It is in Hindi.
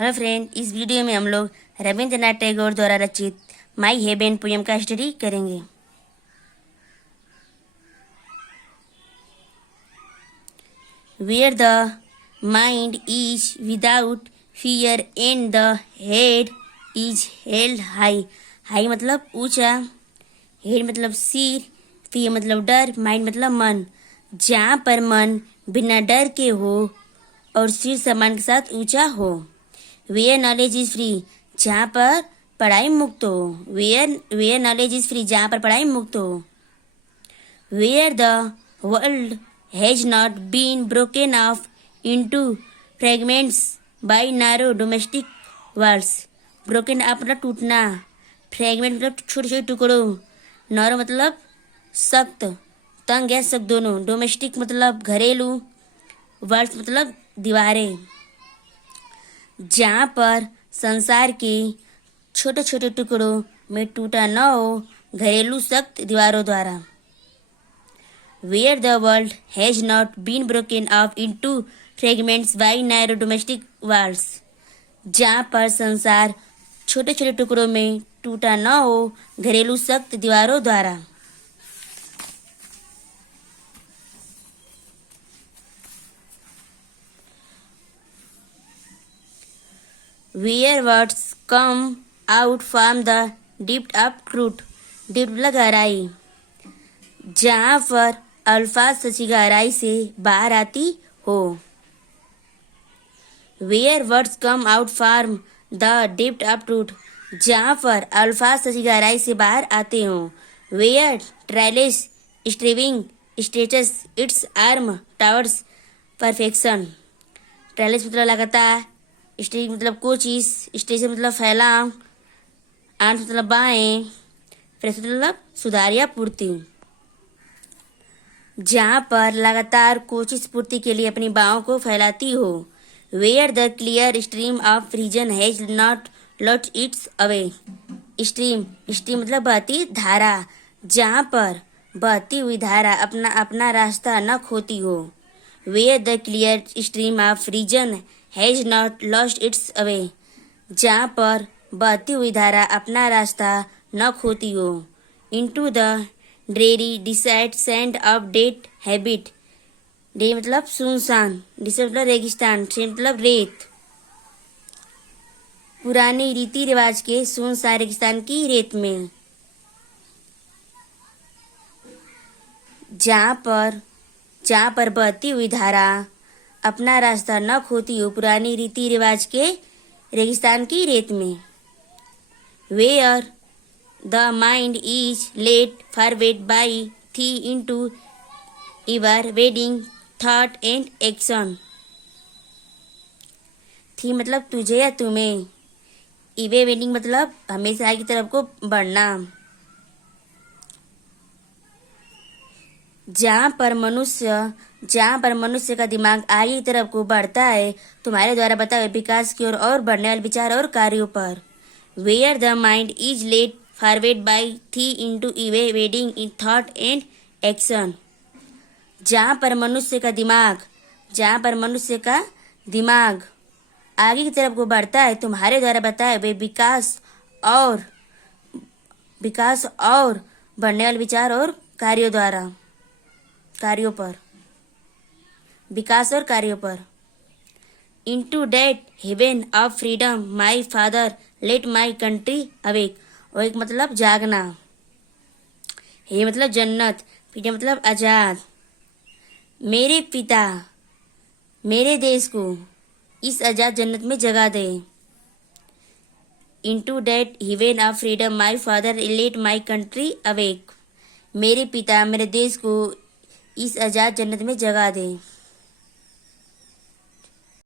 हेलो फ्रेंड, इस वीडियो में हम लोग रविंद्रनाथ टैगोर द्वारा रचित माई हेवन पोयम का स्टडी करेंगे। Where the mind is without fear and the head is held high. High मतलब ऊंचा, हेड मतलब सिर, फियर मतलब डर, माइंड मतलब मन। जहाँ पर मन बिना डर के हो और सिर सम्मान के साथ ऊंचा हो। वेयर नॉलेज इज फ्री, जहाँ पर पढ़ाई मुक्त हो। वेयर नॉलेज इज फ्री, जहाँ पर पढ़ाई मुक्त हो। Where the world has not been broken of into fragments by narrow domestic words. Broken off मतलब टूटना, फ्रेगमेंट मतलब छोटे छोटे टुकड़ों, नारो मतलब सख्त, तंग या सख्त दोनों, डोमेस्टिक मतलब घरेलू, वर्ड्स मतलब दीवारें। जहाँ पर संसार के छोटे छोटे टुकड़ों में टूटा न हो घरेलू सख्त दीवारों द्वारा। Where the world has not been broken of into fragments by narrow domestic walls. जहाँ पर संसार छोटे छोटे टुकड़ों में टूटा न हो घरेलू सख्त दीवारों द्वारा। Where words come out from the depth of truth, depth मतलब गहराई, जहाँ पर अल्फाज सच्ची गहराई से बाहर आती हो। Where words come out from the depth of truth, जहाँ पर अल्फाज सच्ची गहराई से बाहर आते हो। Where trellis striving stretches its arm towards perfection, trellis मतलब लगातार, स्ट्रिंग मतलब कोशिश, स्टेशन मतलब फैलाव, आर्म्स मतलब बाएं, फ्रेश मतलब सुधार या पूर्ति। जहाँ पर लगातार कोशिश पूर्ति के लिए अपनी बाहों को फैलाती हो। Where the clear stream of reason has not lost its away. Stream मतलब बहती धारा, जहाँ पर बहती हुई धारा अपना रास्ता न खोती हो। Where the clear stream of reason has not lost its away, जहाँ पर बहती हुई धारा अपना रास्ता न खोती हो। Into the dreary desert sand of dead habit, डे मतलब सुनसान, डिसाइड मतलब रेगिस्तान, सैंड मतलब रेत, पुरानी रीति रिवाज के सुनसान रेगिस्तान की रेत में। जहाँ पर बहती हुई धारा अपना रास्ता न खोती हो पुरानी रीति रिवाज के रेगिस्तान की रेत में। Where the mind is led forward by thee into ever widening thought and action. Thee मतलब तुझे या तुम्हें, इवे वेडिंग मतलब हमेशा आगे की तरफ को बढ़ना। जहाँ पर मनुष्य का दिमाग आगे की तरफ को बढ़ता है तुम्हारे द्वारा बताए विकास की ओर और बढ़ने वाले विचार और कार्यों पर। Where the mind is led forward by thee into ever widening in thought and action. जहाँ पर मनुष्य का दिमाग आगे की तरफ को बढ़ता है तुम्हारे द्वारा बताए वे विकास और बढ़ने वाले विचार और कार्यों पर, विकास और कार्यों पर। Into that heaven of freedom my father let my country awake. Awake मतलब जागना, हे मतलब जन्नत, फ्रीडम मतलब आजाद। मेरे पिता मेरे देश को इस आजाद जन्नत में जगा दे। Into that heaven of freedom my father let my country awake, मेरे पिता मेरे देश को इस आजाद जन्नत में जगा दे।